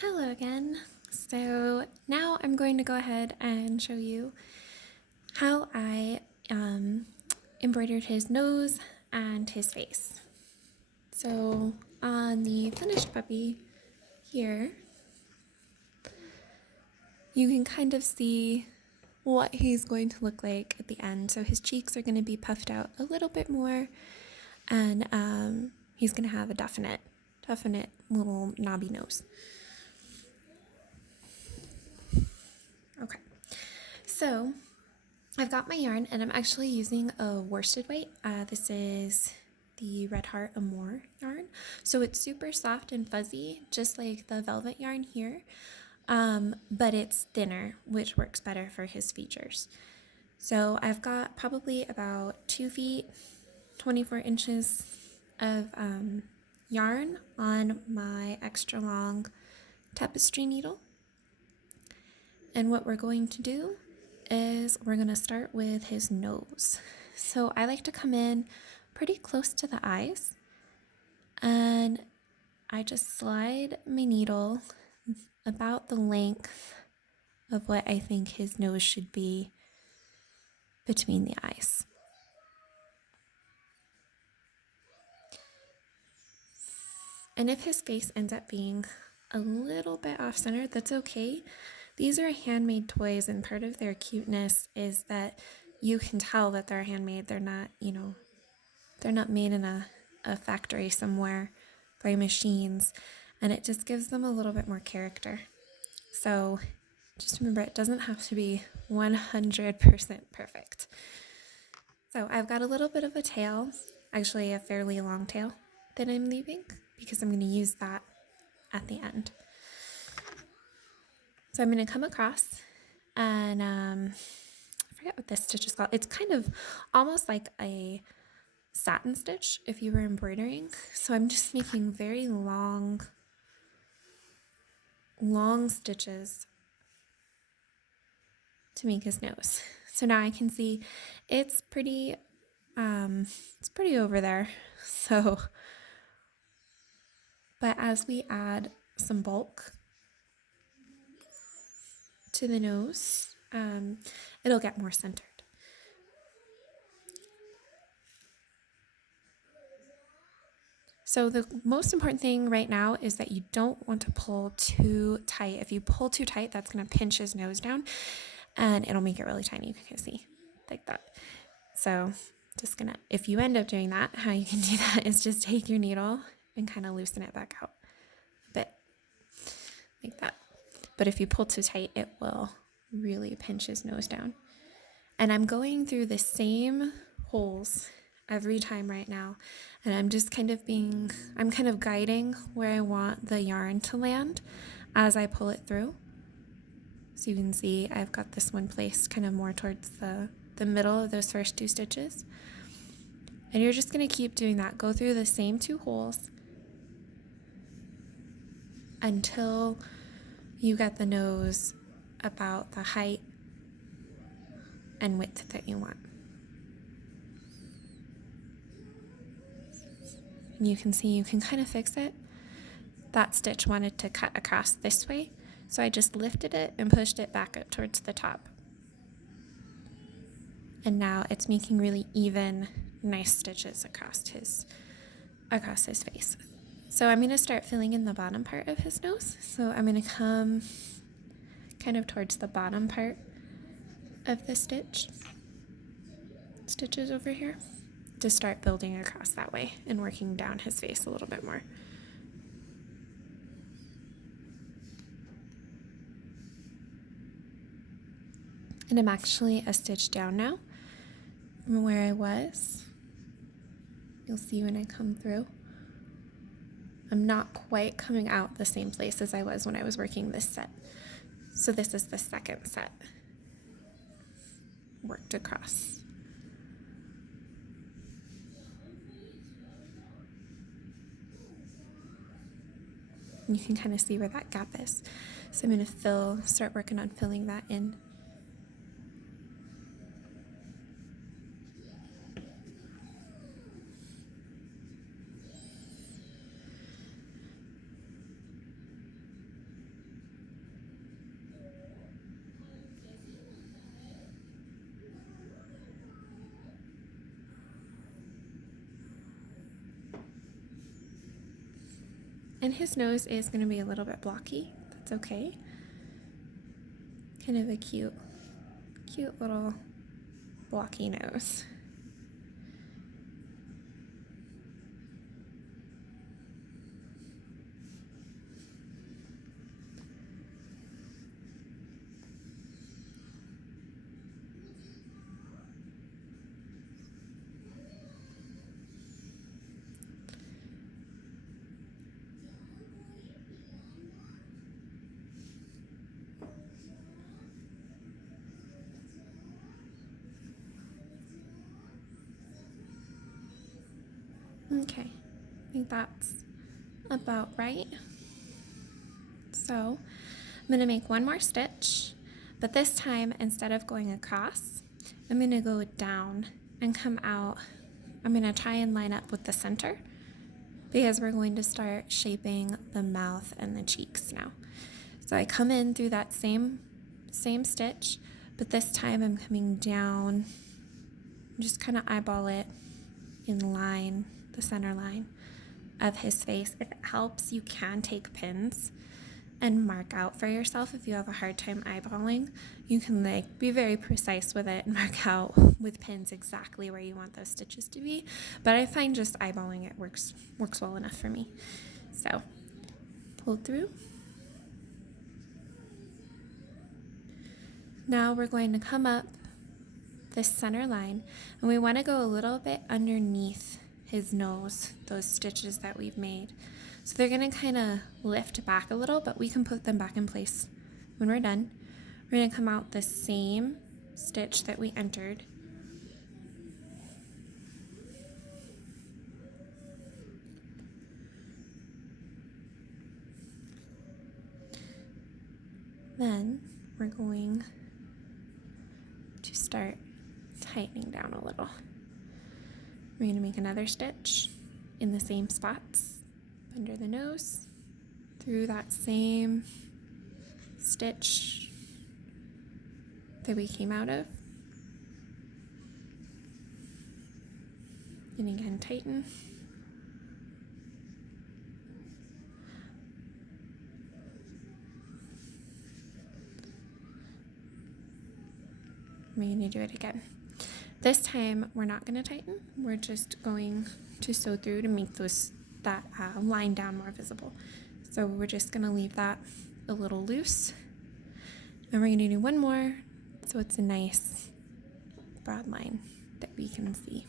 Hello again. So now I'm going to go ahead and show you how I embroidered his nose and his face. So on the finished puppy here, you can kind of see what he's going to look like at the end. So his cheeks are going to be puffed out a little bit more, and he's going to have a definite little knobby nose. Okay, so I've got my yarn and I'm actually using a worsted weight. This is the Red Heart Amour yarn. So it's super soft and fuzzy, just like the velvet yarn here, but it's thinner, which works better for his features. So I've got probably about 2 feet, 24 inches of yarn on my extra long tapestry needle. And what we're going to do is we're going to start with his nose. So I like to come in pretty close to the eyes, and I just slide my needle about the length of what I think his nose should be between the eyes. And if his face ends up being a little bit off center, that's okay. These are handmade toys, and part of their cuteness is that you can tell that they're handmade. They're not, they're not made in a factory somewhere by machines, and it just gives them a little bit more character. So just remember, it doesn't have to be 100% perfect. So I've got a little bit of a tail, actually a fairly long tail that I'm leaving because I'm going to use that at the end. So I'm going to come across and I forget what this stitch is called. It's kind of almost like a satin stitch if you were embroidering. So I'm just making very long stitches to make his nose. So now I can see it's pretty over there. So, but as we add some bulk to the nose, it'll get more centered. So the most important thing right now is that you don't want to pull too tight. If you pull too tight, that's going to pinch his nose down and it'll make it really tiny. You can see like that. So just gonna, if you end up doing that, how you can do that is just take your needle and kind of loosen it back out a bit like that. But if you pull too tight, it will really pinch his nose down. And I'm going through the same holes every time right now, and I'm just kind of guiding where I want the yarn to land as I pull it through. So you can see I've got this one placed kind of more towards the middle of those first 2 stitches. And you're just going to keep doing that. Go through the same 2 holes until you get the nose about the height and width that you want. And you can see you can kind of fix it. That stitch wanted to cut across this way, so I just lifted it and pushed it back up towards the top. And now it's making really even, nice stitches across his face. So I'm going to start filling in the bottom part of his nose. So I'm going to come kind of towards the bottom part of the stitches over here, to start building across that way and working down his face a little bit more. And I'm actually a stitch down now from where I was. You'll see when I come through. I'm not quite coming out the same place as I was when I was working this set. So this is the second set worked across. And you can kind of see where that gap is. So I'm going to start working on filling that in. And his nose is going to be a little bit blocky. That's okay. Kind of a cute little blocky nose. Okay, I think that's about right. So I'm going to make one more stitch, but this time instead of going across, I'm going to go down and come out. I'm going to try and line up with the center because we're going to start shaping the mouth and the cheeks now. So I come in through that same stitch, but this time I'm coming down, just kind of eyeball it in line, the center line of his face. If it helps, you can take pins and mark out for yourself. If you have a hard time eyeballing, you can be very precise with it and mark out with pins exactly where you want those stitches to be. But I find just eyeballing it works well enough for me. So pull through. Now we're going to come up this center line, and we want to go a little bit underneath his nose, those stitches that we've made. So they're going to kind of lift back a little, but we can put them back in place when we're done. We're going to come out the same stitch that we entered. Then we're going to start tightening down a little. We're going to make another stitch in the same spots under the nose, through that same stitch that we came out of. And again, tighten. We're going to do it again. This time, we're not going to tighten. We're just going to sew through to make that line down more visible. So we're just going to leave that a little loose. And we're going to do one more so it's a nice broad line that we can see.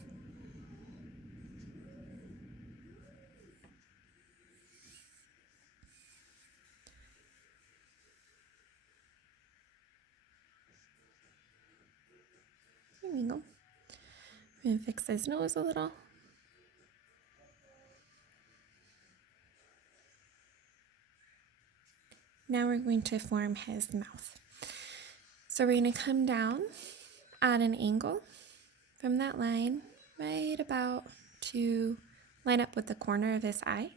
There we go. I'm going to fix his nose a little. Now we're going to form his mouth. So we're going to come down at an angle from that line, right about to line up with the corner of his eye.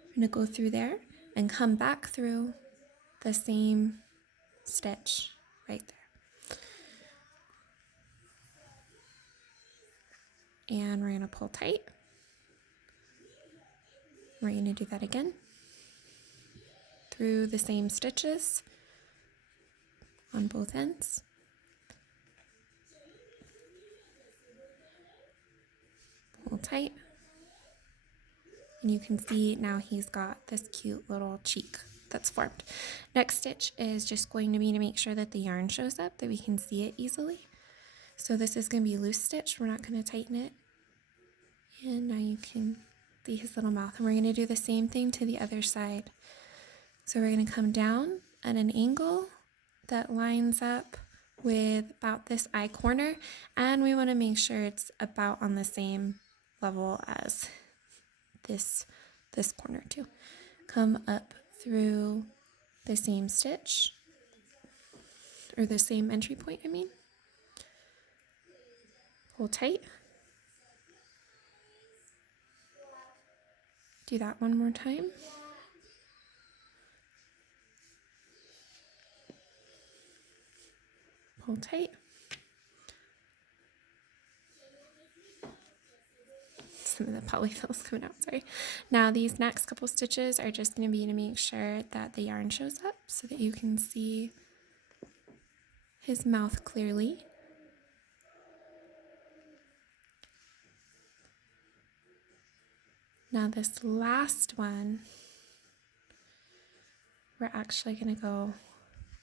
We're going to go through there and come back through the same stitch right there. And we're going to pull tight. We're going to do that again through the same stitches on both ends. Pull tight. And you can see now he's got this cute little cheek that's formed. Next stitch is just going to be to make sure that the yarn shows up, that we can see it easily. So this is going to be loose stitch. We're not going to tighten it. And now you can see his little mouth. And we're going to do the same thing to the other side. So we're going to come down at an angle that lines up with about this eye corner. And we want to make sure it's about on the same level as this corner too. Come up through the same stitch, or the same entry point, I mean. Pull tight. Do that one more time. Pull tight. some of the polyfill's coming out, sorry. Now these next couple stitches are just going to be to make sure that the yarn shows up so that you can see his mouth clearly. Now this last one, we're actually going to go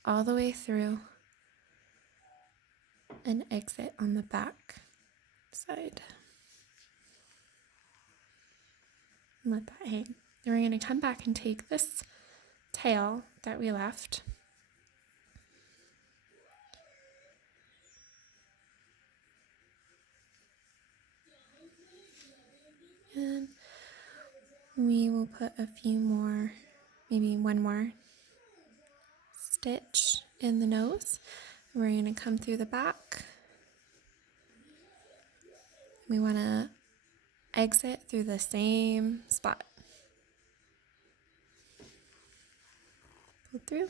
all the way through and exit on the back side. And let that hang. Then we're going to come back and take this tail that we left and we will put a few more, maybe one more stitch in the nose. We're going to come through the back. We want to exit through the same spot. Pull through.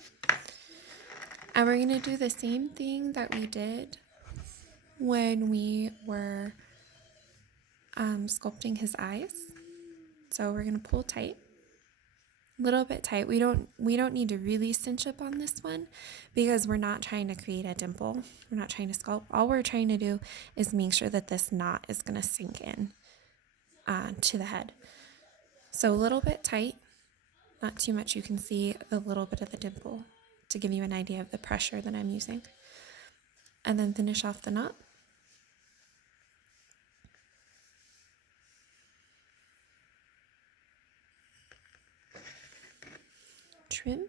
And we're going to do the same thing that we did when we were sculpting his eyes. So we're going to pull tight, a little bit tight. We don't need to really cinch up on this one because we're not trying to create a dimple. We're not trying to sculpt. All we're trying to do is make sure that this knot is going to sink in to the head. So a little bit tight, not too much. You can see a little bit of the dimple to give you an idea of the pressure that I'm using. And then finish off the knot. Trim.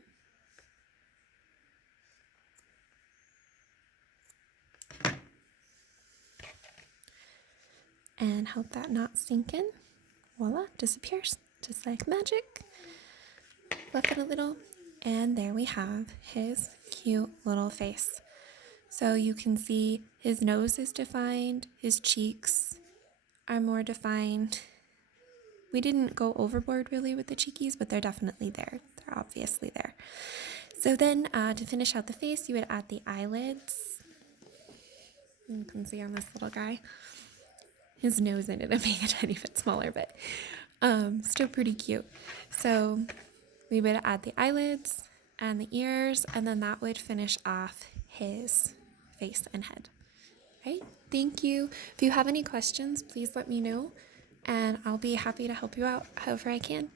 And help that knot sink in. Voila, disappears just like magic. Fluff it a little, and there we have his cute little face. So you can see his nose is defined, his cheeks are more defined. We didn't go overboard really with the cheekies, but they're definitely there. They're obviously there. So then to finish out the face, you would add the eyelids. You can see on this little guy. His nose ended up being a tiny bit smaller, but still pretty cute. So we would add the eyelids and the ears, and then that would finish off his face and head. Right? Thank you. If you have any questions, please let me know, and I'll be happy to help you out however I can.